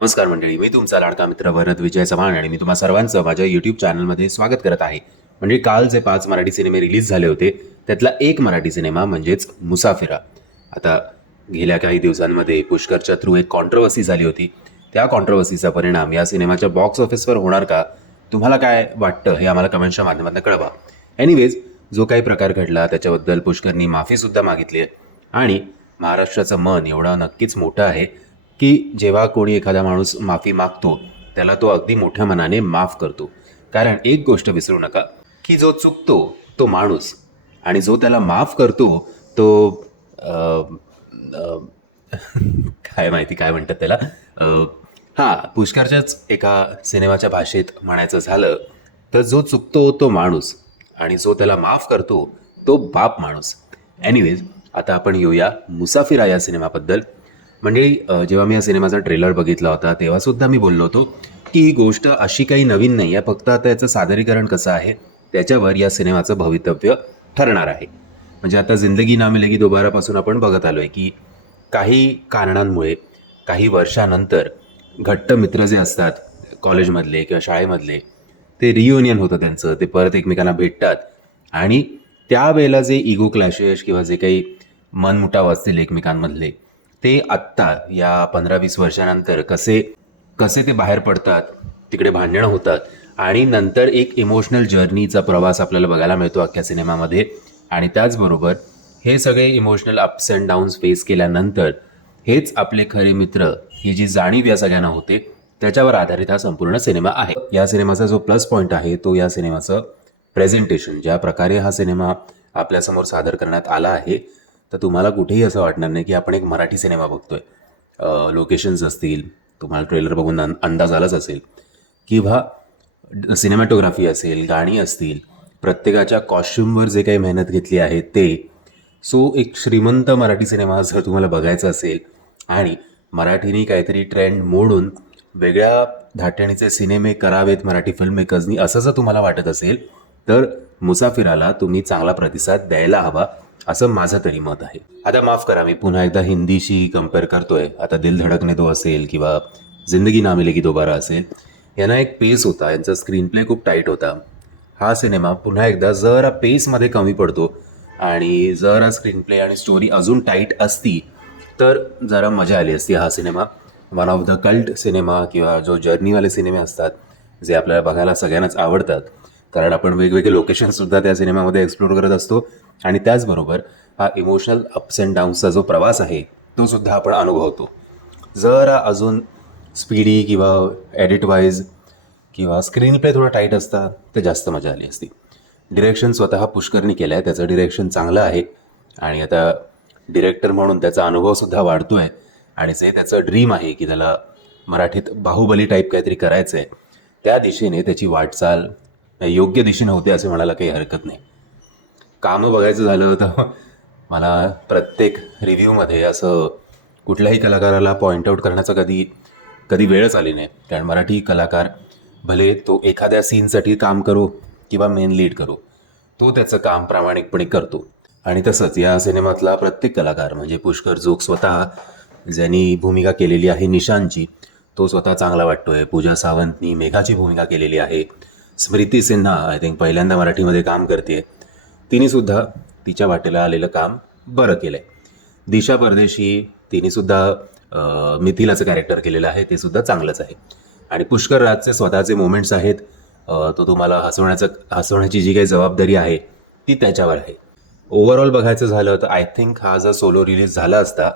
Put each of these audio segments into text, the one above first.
नमस्कार मंडळी मी तुमचा लाडका मित्र वरद विजय चव्हाण आणि मी तुम्हा सर्वांचं माझ्या युट्यूब चॅनलमध्ये स्वागत करत आहे. म्हणजे काल जे पाच मराठी सिनेमे रिलीज झाले होते. त्यातला एक मराठी सिनेमा म्हणजेच मुसाफिरा. आता गेल्या काही दिवसांमध्ये पुष्करच्या थ्रू एक कॉन्ट्रवर्सी झाली होती. त्या कॉन्ट्रवर्सीचा परिणाम या सिनेमाच्या बॉक्स ऑफिसवर होणार का? तुम्हाला काय वाटतं हे आम्हाला कमेंटच्या माध्यमातून कळवा. एनिवेज जो काही प्रकार घडला त्याच्याबद्दल पुष्करनी माफीसुद्धा मागितली आहे. आणि महाराष्ट्राचं मन एवढं नक्कीच मोठं आहे. की जेव्हा कोणी एखादा माणूस माफी मागतो त्याला तो अगदी मोठ्या मनाने माफ करतो. कारण एक गोष्ट विसरू नका की जो चुकतो तो माणूस. आणि जो त्याला माफ करतो तो काय माहिती काय म्हणतात त्याला? हां पुष्करच्याच एका सिनेमाच्या भाषेत म्हणायचं झालं तर जो चुकतो तो माणूस. आणि जो त्याला माफ करतो तो बाप माणूस. एनिवेज आता आपण येऊया मुसाफिरा या सिनेमाबद्दल. मंडळी जेव्हा मी या सिनेमाचा ट्रेलर बघितला होता तेव्हा सुद्धा मी बोललो होतो की ही गोष्ट अशी काही नवीन नाही आहे. फक्त आता याचं सादरीकरण कसं आहे त्याच्यावर या सिनेमाचं भवितव्य ठरणार आहे. म्हणजे आता जिंदगी ना मिलेगी दोबारापासून आपण बघत आलो आहे की काही कारणांमुळे काही वर्षानंतर घट्ट मित्र जे असतात कॉलेजमधले किंवा शाळेमधले ते रियुनियन होतं त्यांचं ते परत एकमेकांना भेटतात. आणि त्यावेळेला जे इगो क्लॅशेस किंवा जे काही मनमुटाव असतील एकमेकांमधले ते आत्ता या पंधरा वीस वर्षानंतर कसे कसे ते बाहेर पडतात तिकडे भांडणं होतात आणि नंतर एक इमोशनल जर्नीचा प्रवास आपल्याला बघायला मिळतो अख्ख्या सिनेमामध्ये. आणि त्याचबरोबर हे सगळे emotional ups and downs face केल्यानंतर हेच आपले खरे मित्र ही जी जाणीव या सगळ्यांना होते त्याच्यावर आधारित हा संपूर्ण सिनेमा आहे. या सिनेमाचा जो प्लस पॉईंट आहे तो या सिनेमाचं प्रेझेंटेशन ज्या प्रकारे हा सिनेमा आपल्यासमोर सादर करण्यात आला आहे तर तुम्हाला कुठेही असं वाटणार नाही की आपण एक मराठी सिनेमा बघतोय. लोकेशन्स असतील तुम्हाला ट्रेलर बघून अंदाज आलाच असेल. किंवा सिनेमॅटोग्राफी असेल गाणी असतील प्रत्येकाच्या कॉस्ट्युमवर जे काही मेहनत घेतली आहे ते. सो एक श्रीमंत मराठी सिनेमा जर तुम्हाला बघायचा असेल आणि मराठीने काहीतरी ट्रेंड मोडून वेगळ्या धाटणीचे सिनेमे करावेत मराठी फिल्म मेकर्सनी असं जर तुम्हाला वाटत असेल तर मुसाफिराला तुम्ही चांगला प्रतिसाद द्यायला हवा. असं माझं तरी मत आहे. आता माफ करा मी पुन्हा एकदा हिंदीशी कंपेअर करतोय. आता दिल धडकने तो असेल किंवा जिंदगी ना मिलेगी दोबारा असेल यांना एक पेस होता यांचा स्क्रीन प्ले खूप टाईट होता. हा सिनेमा पुन्हा एकदा जरा पेसमध्ये कमी पडतो आणि जरा स्क्रीन प्ले आणि स्टोरी अजून टाईट असती तर जरा मजा आली असती हा cinema one of the cult cinema किंवा जो जर्नीवाले सिनेमे असतात जे आपल्याला बघायला सगळ्यांनाच आवडतात कारण आपण वेगवेगळे लोकेशनसुद्धा त्या सिनेमामध्ये एक्सप्लोर करत असतो. आणि त्याचबरोबर हा इमोशनल अप्स अँड डाऊन्सचा जो प्रवास आहे तो सुद्धा आपण अनुभवतो. जरा अजून स्पीडी किंवा एडिट वाईज किंवा स्क्रीन प्ले थोडा टाईट असता तर जास्त मजा आली असती. डिरेक्शन स्वतः पुष्करनी केलं आहे त्याचं डिरेक्शन चांगलं आहे. आणि आता डिरेक्टर म्हणून त्याचा अनुभवसुद्धा वाढतो आहे आणि जे त्याचं ड्रीम आहे की त्याला मराठीत बाहुबली टाईप काहीतरी करायचं आहे त्या दिशेने त्याची वाटचाल योग्य दिशेने होते असं म्हणायला काही हरकत नाही. कामं बघायचं झालं तर मला प्रत्येक रिव्ह्यूमध्ये असं कुठल्याही कलाकाराला पॉईंट आऊट करण्याचा कधी कधी वेळच आली नाही. कारण मराठी कलाकार भले तो एखाद्या सीनसाठी काम करो किंवा मेन लीड करो तो त्याचं काम प्रामाणिकपणे करतो. आणि तसंच या सिनेमातला प्रत्येक कलाकार म्हणजे पुष्कर जोग स्वतः ज्यांनी भूमिका केलेली आहे निशांची तो स्वतः चांगला वाटतोय. पूजा सावंतनी मेघाची भूमिका केलेली आहे. स्मृती सिन्हा आय थिंक पहिल्यांदा मराठीमध्ये काम करते तिने सुद्धा तिच्या वाटेला आलेलं काम बरं केलं आहे दिशा परदेशी तिने सुद्धा मिथिलाचं कॅरेक्टर केलेलं आहे ते सुद्धा चांगलंच आहे. आणि पुष्कर राजचे स्वतःचे मोमेंट्स आहेत तो तुम्हाला हसवण्याचं हसवण्याची जी काही जबाबदारी आहे ती त्याच्यावर आहे. ओव्हरऑल बघायचं झालं तर आय थिंक हा जर सोलो रिलीज झाला असता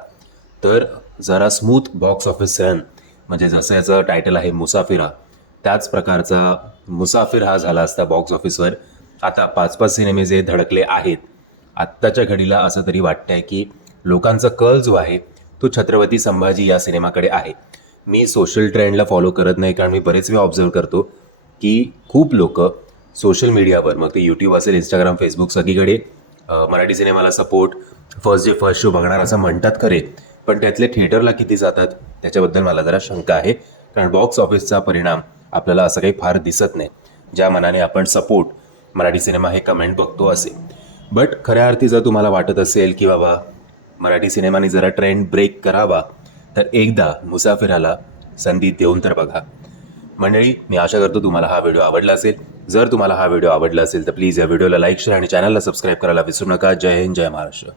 तर जरा स्मूथ बॉक्स ऑफिस रन म्हणजे जसं याचं टायटल आहे मुसाफिरा त्याच प्रकारचा मुसाफिर हा झाला असता बॉक्स ऑफिसवर आता पाच पाच सिनेमे जे धडकले आहेत आत्ताच्या घडीला असं तरी वाटतंय की लोकांचा कल जो आहे तो छत्रपती संभाजी या सिनेमाकडे आहे. मी सोशल ट्रेंडला फॉलो करत नाही कारण मी बरेच वेळा ऑब्झर्व करतो की खूप लोक सोशल मीडियावर मग ते यूट्यूब असेल इंस्टाग्राम फेसबुक सगळीकडे मराठी सिनेमाला support first day first show बघणार असं म्हणतात खरे. पण त्यातले थिएटरला किती जातात त्याच्याबद्दल मला जरा शंका आहे. कारण बॉक्स ऑफिसचा परिणाम आपल्याला असं काही फार दिसत नाही. ज्या मनाने आपण सपोर्ट मराठी सिनेमा हे कमेंट बघतो असे बट खऱ्या अर्थी जर तुम्हाला वाटत असेल की बाबा मराठी सिनेमाने जरा ट्रेंड ब्रेक करावा तर एकदा मुसाफिराला संधी देऊन तर बघा. मंडळी मी आशा करतो तुम्हाला हा व्हिडिओ आवडला असेल. जर तुम्हाला हा व्हिडिओ आवडला असेल तर प्लीज या व्हिडिओला लाईक शेअर आणि चॅनलला सबस्क्राईब करायला विसरू नका. जय हिंद जय महाराष्ट्र.